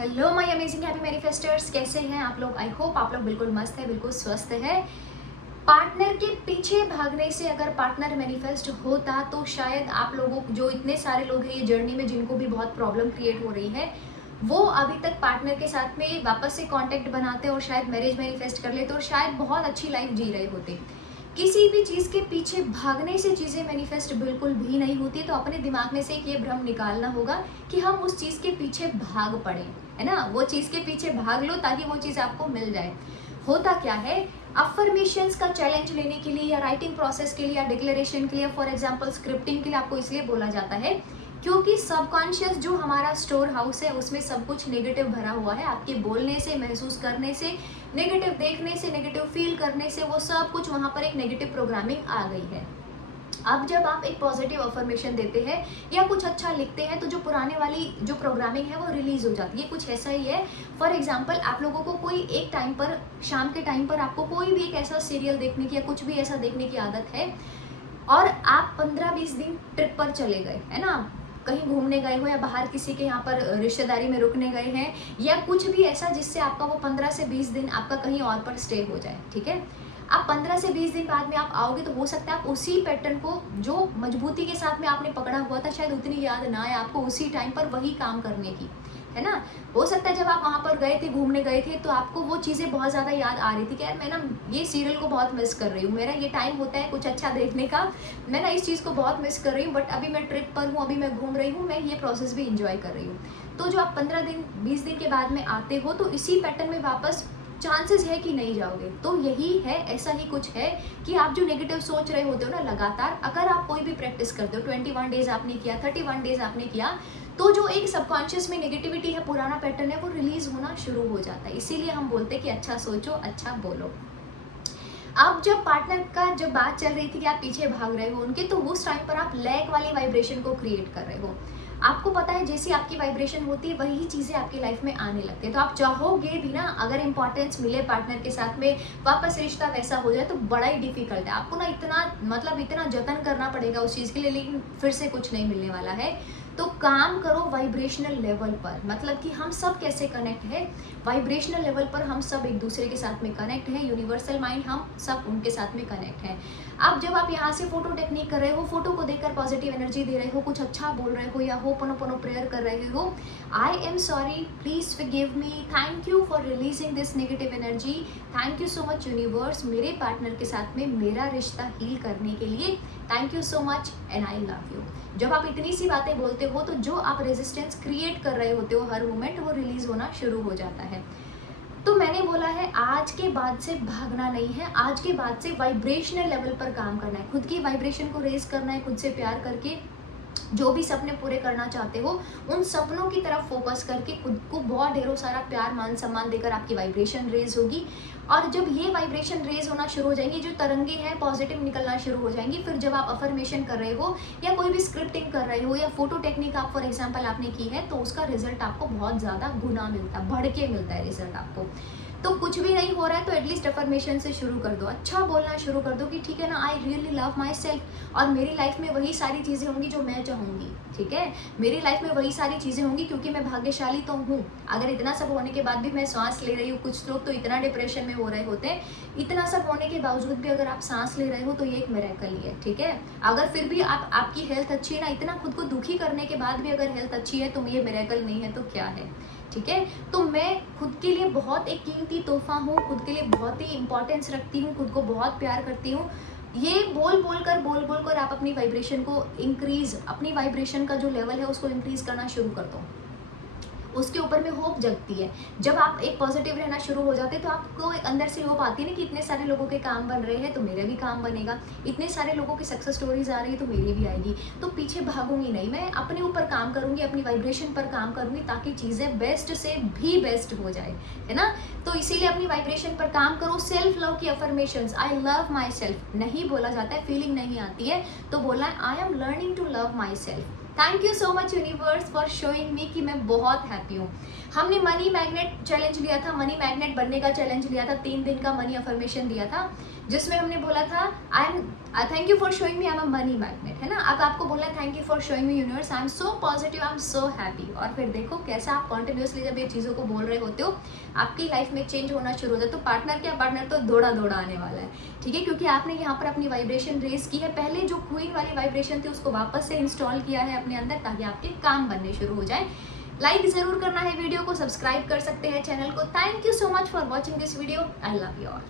Hello my amazing happy मैनिफेस्टर्स, कैसे हैं आप लोग। आई होप आप लोग बिल्कुल मस्त है, बिल्कुल स्वस्थ है। पार्टनर के पीछे भागने से अगर पार्टनर मैनिफेस्ट होता तो शायद आप लोगों जो इतने सारे लोग हैं ये जर्नी में जिनको भी बहुत प्रॉब्लम क्रिएट हो रही है, वो अभी तक पार्टनर के साथ में वापस से कांटेक्ट बनाते और शायद मैरिज मैनिफेस्ट कर लेते और शायद बहुत अच्छी लाइफ जी रहे होते। किसी भी चीज़ के पीछे भागने से चीज़ें मैनिफेस्ट बिल्कुल भी नहीं होती। तो अपने दिमाग में से एक ये भ्रम निकालना होगा कि हम उस चीज़ के पीछे भाग पड़े, है ना। वो चीज़ के पीछे भाग लो ताकि वो चीज़ आपको मिल जाए। होता क्या है, अफर्मेशंस का चैलेंज लेने के लिए या राइटिंग प्रोसेस के लिए या डिक्लेरेशन के लिए, फॉर एग्जांपल स्क्रिप्टिंग के लिए आपको इसलिए बोला जाता है क्योंकि सबकॉन्शियस जो हमारा स्टोर हाउस है उसमें सब कुछ नेगेटिव भरा हुआ है। आपके बोलने से, महसूस करने से, नेगेटिव देखने से, नेगेटिव फील करने से, वो सब कुछ वहाँ पर एक नेगेटिव प्रोग्रामिंग आ गई है। अब जब आप एक पॉजिटिव अफर्मेशन देते हैं या कुछ अच्छा लिखते हैं तो जो पुराने वाली जो प्रोग्रामिंग है वो रिलीज हो जाती है। कुछ ऐसा ही है, फॉर एग्जांपल आप लोगों को कोई एक टाइम पर, शाम के टाइम पर आपको कोई भी एक ऐसा सीरियल देखने की या कुछ भी ऐसा देखने की आदत है और आप 15-20 दिन ट्रिप पर चले गए, है ना, कहीं घूमने गए हो या बाहर किसी के यहाँ पर रिश्तेदारी में रुकने गए हैं या कुछ भी ऐसा जिससे आपका वो 15 से 20 दिन आपका कहीं और पर स्टे हो जाए, ठीक है। आप 15 से 20 दिन बाद में आप आओगे तो हो सकता है आप उसी पैटर्न को जो मजबूती के साथ में आपने पकड़ा हुआ था शायद उतनी याद ना आए आपको उसी टाइम पर वही काम करने की, है ना। हो सकता है जब आप वहाँ पर गए थे, घूमने गए थे, तो आपको वो चीज़ें बहुत ज़्यादा याद आ रही थी कि यार मैं ना ये सीरियल को बहुत मिस कर रही हूँ, मेरा ये टाइम होता है कुछ अच्छा देखने का, मैं ना इस चीज़ को बहुत मिस कर रही हूँ, बट अभी मैं ट्रिप पर हूँ, अभी मैं घूम रही हूँ, मैं ये प्रोसेस भी इंजॉय कर रही हूँ। तो जो आप 15 दिन 20 दिन के बाद में आते हो तो इसी पैटर्न में वापस चांसेस है कि नहीं जाओगे। तो यही है, ऐसा ही कुछ है कि आप जो नेगेटिव सोच रहे होते हो ना लगातार, अगर आप कोई भी प्रैक्टिस करते हो, 21 डेज आपने किया, 31 डेज आपने किया, तो जो एक सबकॉन्शियस में नेगेटिविटी है, पुराना पैटर्न है, वो रिलीज होना शुरू हो जाता है। इसीलिए हम बोलते हैं कि अच्छा सोचो, अच्छा बोलो। अब जब पार्टनर का जब बात चल रही थी कि आप पीछे भाग रहे हो उनके, तो उस टाइम पर आप लैक वाली वाइब्रेशन को क्रिएट कर रहे हो। आपको पता है जैसी आपकी वाइब्रेशन होती है वही चीज़ें आपकी लाइफ में आने लगती है। तो आप चाहोगे भी ना, अगर इंपॉर्टेंस मिले पार्टनर के साथ में, वापस रिश्ता वैसा हो जाए तो बड़ा ही डिफिकल्ट है। आपको ना इतना मतलब इतना जतन करना पड़ेगा उस चीज़ के लिए, लेकिन फिर से कुछ नहीं मिलने वाला है। तो काम करो वाइब्रेशनल लेवल पर, मतलब कि हम सब कैसे कनेक्ट है, वाइब्रेशनल लेवल पर हम सब एक दूसरे के साथ में कनेक्ट है। यूनिवर्सल माइंड हम सब उनके साथ में कनेक्ट है। अब जब आप यहाँ से फोटो टेक्निक कर रहे हो, फोटो को देखकर पॉजिटिव एनर्जी दे रहे हो, कुछ अच्छा बोल रहे हो या होपोनोपोनो प्रेयर कर रहे हो, I am sorry, please forgive me, thank you for releasing this negative energy, thank you so much universe मेरे पार्टनर के साथ में मेरा रिश्ता हील करने के लिए, thank you so much and I love you. जब आप इतनी सी बातें बोलते हो तो जो आप रेजिस्टेंस क्रिएट कर रहे होते हो हर मोमेंट, वो रिलीज होना शुरू हो जाता है। तो मैंने बोला है आज के बाद से भागना नहीं है, आज के बाद से वाइब्रेशनल लेवल पर काम करना है, खुद की वाइब्रेशन को रेज करना है, खुद से प्यार करके जो भी सपने पूरे करना चाहते हो उन सपनों की तरफ फोकस करके खुद को बहुत ढेरों सारा प्यार मान सम्मान देकर आपकी वाइब्रेशन रेज होगी। और जब ये वाइब्रेशन रेज होना शुरू हो जाएंगी, जो तरंगे हैं पॉजिटिव निकलना शुरू हो जाएंगी, फिर जब आप अफर्मेशन कर रहे हो या कोई भी स्क्रिप्टिंग कर रहे हो या फोटो टेक्निक आप फॉर एग्जाम्पल आपने की है, तो उसका रिजल्ट आपको बहुत ज़्यादा गुना मिलता है, बढ़ के मिलता है रिजल्ट आपको। तो कुछ भी नहीं हो रहा है तो एटलीस्ट अफर्मेशन से शुरू कर दो, अच्छा बोलना शुरू कर दो कि ठीक है ना, I really love my self और मेरी लाइफ में वही सारी चीज़ें होंगी जो मैं चाहूँगी, ठीक है, मेरी लाइफ में वही सारी चीज़ें होंगी क्योंकि मैं भाग्यशाली तो हूँ। अगर इतना सब होने के बाद भी मैं सांस ले रही हूँ, कुछ लोग तो इतना डिप्रेशन में हो रहे होते हैं, इतना सब होने के बावजूद भी अगर आप सांस ले रहे हो तो ये एक मिरेकल ही है, ठीक है। अगर फिर भी आपकी हेल्थ अच्छी है ना, इतना खुद को दुखी करने के बाद भी अगर हेल्थ अच्छी है तो ये मिरेकल नहीं है तो क्या है, ठीक है। तो मैं खुद के लिए बहुत एक कीमती तोहफा हूँ, खुद के लिए बहुत ही इंपॉर्टेंस रखती हूँ, खुद को बहुत प्यार करती हूँ। ये बोल बोल कर आप अपनी वाइब्रेशन को इंक्रीज, अपनी वाइब्रेशन का जो लेवल है उसको इंक्रीज करना शुरू कर दो, उसके ऊपर में होप जगती है। जब आप एक पॉजिटिव रहना शुरू हो जाते हैं तो आपको एक अंदर से होप आती है ना कि इतने सारे लोगों के काम बन रहे हैं तो मेरा भी काम बनेगा, इतने सारे लोगों की सक्सेस स्टोरीज आ रही है तो मेरी भी आएगी। तो पीछे भागूंगी नहीं, मैं अपने ऊपर काम करूंगी, अपनी वाइब्रेशन पर काम करूंगी ताकि चीज़ें बेस्ट से भी बेस्ट हो जाए, है ना। तो इसीलिए अपनी वाइब्रेशन पर काम करो। सेल्फ लव की affirmations, I love my self नहीं बोला जाता है, फीलिंग नहीं आती है तो बोलना है I am learning to love myself. Thank you so much universe for showing me कि मैं बहुत हैप्पी हूँ। हमने मनी मैग्नेट चैलेंज लिया था, मनी मैग्नेट बनने का चैलेंज लिया था, 3 दिन का मनी अफर्मेशन दिया था। जिसमें हमने बोला था thank you for showing me I am a money magnet, है ना। अब आपको बोलना है thank you for showing me universe I am so positive, I am so happy. और फिर देखो कैसा आप कॉन्टिन्यूसली जब ये चीज़ों को बोल रहे होते हो आपकी लाइफ में चेंज होना शुरू होता है। तो पार्टनर तो दौड़ा दौड़ा आने वाला है, ठीक है, क्योंकि आपने यहाँ पर अपनी वाइब्रेशन रेज की है। पहले जो क्वीन वाली वाइब्रेशन थी उसको वापस से इंस्टॉल किया है अपने अंदर, ताकि आपके काम बनने शुरू हो जाए। लाइक जरूर करना है वीडियो को, सब्सक्राइब कर सकते हैं चैनल को। Thank you so much for watching this video, I love you all.